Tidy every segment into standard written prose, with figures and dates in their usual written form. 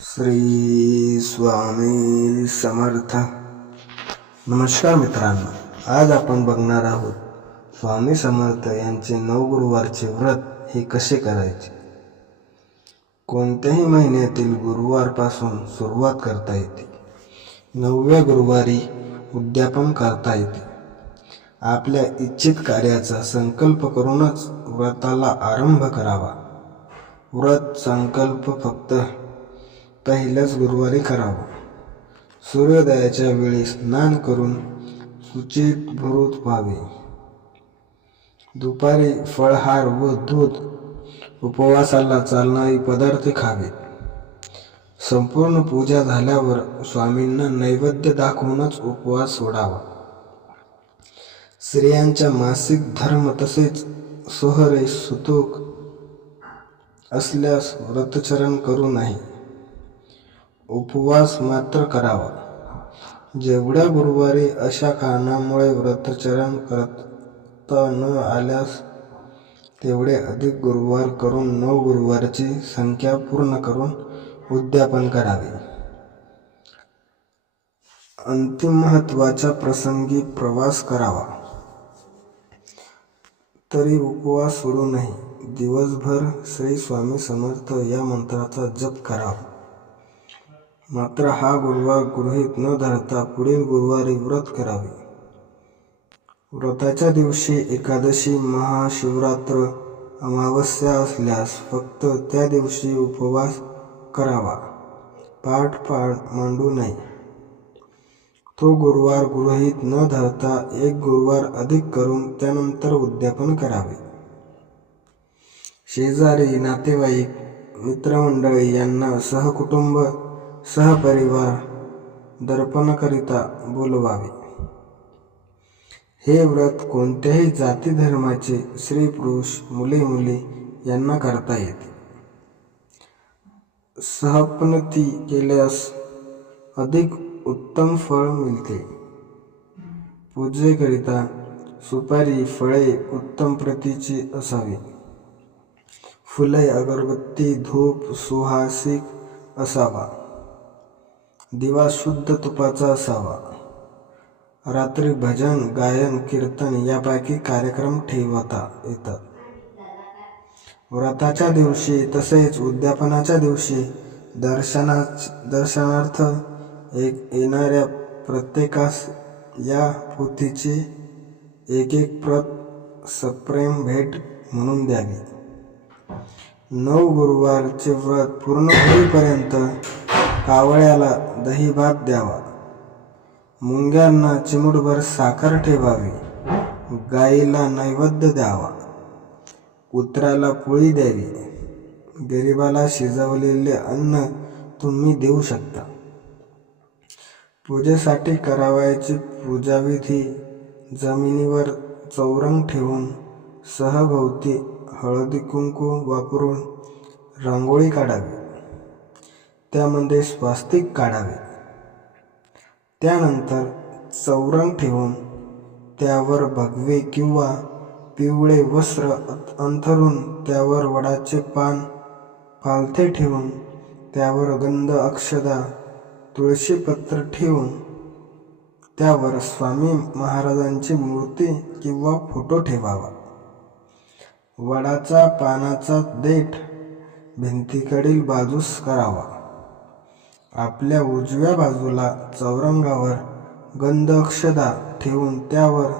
श्री स्वामी समर्थ. नमस्कार मित्रांनो, आज आपण बघणार आहोत स्वामी समर्थ यांचे 9 गुरुवारचे व्रत हे कसे करायचे. कोणत्याही महिन्यातील गुरुवारपासून सुरुवात करता येते. 9व्या गुरुवारी उद्यापन करता येते. आपल्या इच्छित कार्याचा संकल्प करूनच व्रताला आरंभ करावा. व्रत संकल्प फक्त पहिल्याच गुरुवारी करावा. सूर्योदयाच्या वेळी स्नान करून शुचिर्भूत व्हावे. दुपारी फळहार व दूध, उपवासाला चालणारे पदार्थ खावेत. संपूर्ण पूजा झाल्यावर स्वामींना नैवेद्य दाखवूनच उपवास सोडावा. स्त्रियांच्या मासिक धर्म तसेच सोहरे सुतूक असल्यास व्रतचरण करू नये. उपवास मात्र करावा. जेवढ्या गुरुवारी अशा कारणामुळे व्रतचरण करता न आल्यास तेवढे अधिक गुरुवार करून 9 गुरुवारची संख्या पूर्ण करून उद्यापन करावे. अंतिम महत्त्वाच्या प्रसंगी प्रवास करावा तरी उपवास सोडू नये. दिवसभर श्री स्वामी समर्थ या मंत्राचा जप करावा. मात्र हा गुरुवार गृहीत न धरता पुढील गुरुवारी व्रत करावे. व्रताच्या दिवशी एकादशी, महाशिवरात्र, अमावस्या असल्यास फक्त त्या दिवशी उपवास करावा. पाठ मांडू नये. तो गुरुवार गृहीत न धरता एक गुरुवार अधिक करून त्यानंतर उद्यापन करावे. शेजारी, नातेवाईक, मित्रमंडळी यांना सहकुटुंब सहपरिवार दर्पणाकरिता बोलवावे. हे व्रत कोणत्याही जाती धर्माचे स्त्री पुरुष, मुले मुली यांना करता येते. सहपत्नी केल्यास अधिक उत्तम फळ मिळते. पूजेकरिता सुपारी, फळे उत्तम प्रतीची असावी. फुले, अगरबत्ती, धूप सुवासिक असावा. दिवा शुद्ध तुपाचा असावा. रात्री भजन, गायन, कीर्तन यापैकी कार्यक्रम ठेवता येतात. व्रताच्या दिवशी तसेच उद्यापनाच्या दिवशी दर्शनार्थ येणाऱ्या प्रत्येकास या पोथीची एक प्रत सप्रेम भेट म्हणून द्यावी. 9 गुरुवारचे व्रत पूर्ण होईपर्यंत कावळ्याला दहीभात द्यावा. मुंग्यांना चिमूटभर साखर ठेवावी. गाईला नैवेद्य द्यावा. कुत्र्याला पोळी द्यावी. गरिबाला शिजवलेले अन्न तुम्ही देऊ शकता. पूजेसाठी करावयाची पूजाविधी: जमिनीवर चौरंग ठेवून सभोवती हळदी कुंकू वापरून रांगोळी काढावी. त्यामध्ये स्वास्तिक काढावे. त्यानंतर चौरंग ठेवून त्यावर भगवे किंवा पिवळे वस्त्र अंथरून त्यावर वडाचे पान पालथे ठेवून त्यावर गंध, अक्षदा, तुळशीपत्र ठेवून त्यावर स्वामी महाराजांची मूर्ती किंवा फोटो ठेवावा. वडाचा पानाचा देठ भिंतीकडील बाजूस करावा. आपल्या उजव्या बाजूला चौरंगावर गंध, अक्षदा ठेवून त्यावर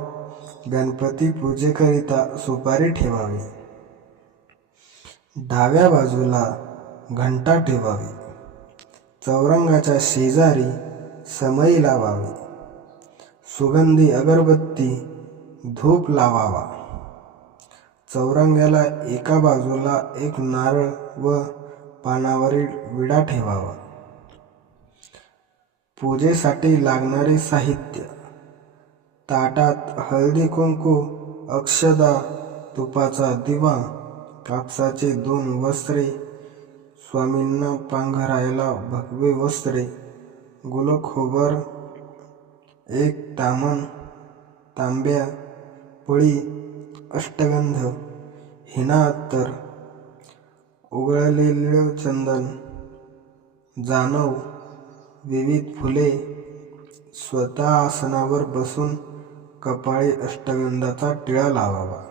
गणपती पूजेकरिता सुपारी ठेवावी. डाव्या बाजूला घंटा ठेवावी. चौरंगाच्या शेजारी समई लावावी. सुगंधी अगरबत्ती, धूप लावावा. चौरंगाला एका बाजूला एक नारळ व पानावरील विडा ठेवावा. पूजेसाठी लागणारे साहित्य: ताटात हळदी कुंकू, अक्षदा, तुपाचा दिवा, कापसाचे 2 वस्त्रे, स्वामींना पांघरायला भगवे वस्त्रे, गुलखोबर, 1 ताम्हण, तांब्या, पळी, अष्टगंध, हिना अत्तर, उगळलेले चंदन, जाणव विविध फुले. स्वतः आसनावर बसून कपाळी अष्टगंधाचा टिळा लावावा.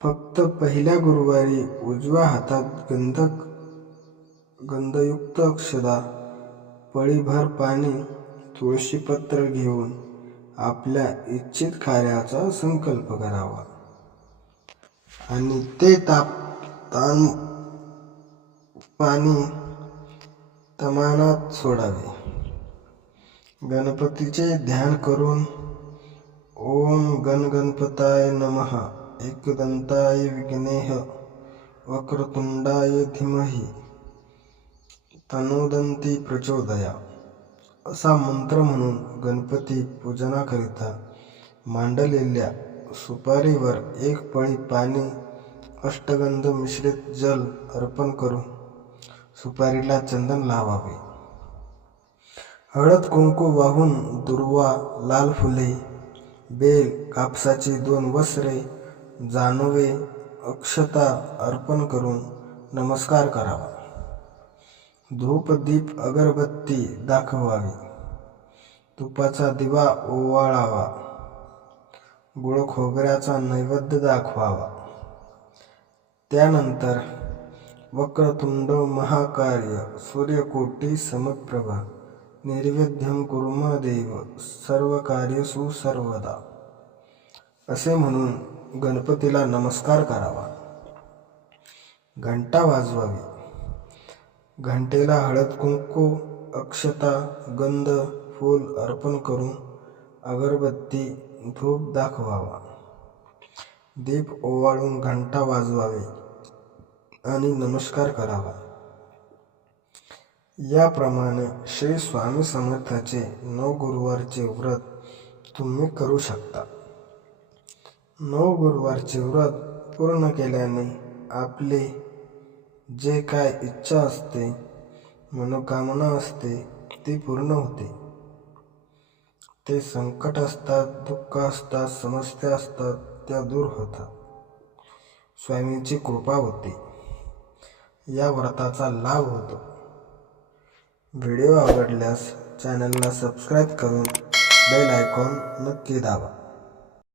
फक्त पहिल्या गुरुवारी उजव्या हातात गंधयुक्त अक्षदा, पळीभर पाणी, तुळशीपत्र घेऊन आपल्या इच्छित कार्याचा संकल्प करावा आणि ते पाणी तमानात सोडावे. गणपतीचे ध्यान करून ओम गणगणपताय नमः, एकदंताय विघ्नेः, वक्रतुंडाय धीमहि, तन्नोदन्ति प्रचोदया असा मंत्र म्हणून गणपती पूजनाकरिता मांडलेल्या सुपारीवर एक पळी पाणी, अष्टगंध मिश्रित जल अर्पण करून सुपारीला चंदन लावावे. हळद कुंकू वाहून दुर्वा, लाल फुले, बेल, कापसाची 2 वस्त्रे, जानवे, अक्षता अर्पण करून नमस्कार करावा. धूप दीप अगरबत्ती दाखवावी. तुपाचा दिवा ओवाळावा. गुळ खोबऱ्याचा नैवेद्य दाखवावा. त्यानंतर वक्रतुंड महाकाय सूर्यकोटी समप्रभा निर्विघ्नं कुरु मे देव सर्वकार्येषु सर्वदा असे म्हणून गणपतीला नमस्कार करावा. घंटा वाजवावी. घंटेला हळद कुंकू, अक्षता, गंध, फूल अर्पण करून अगरबत्ती, धूप दाखवावा. दीप ओवाळून घंटा वाजवावी आणि नमस्कार करावा. याप्रमाणे श्री स्वामी समर्थांचे 9 गुरुवारचे व्रत तुम्ही करू शकता. 9 गुरुवारचे व्रत पूर्ण केल्याने आपले जे काय इच्छा असते, मनोकामना असते ती पूर्ण होते. ते संकट असतात, दुःख असतात, समस्या असतात, त्या दूर होतात. स्वामींची कृपा होते. या व्रताचा लाभ होतो. व्हिडिओ आवडल्यास चॅनलला सबस्क्राईब करून बेल आयकॉन नक्की दाबा.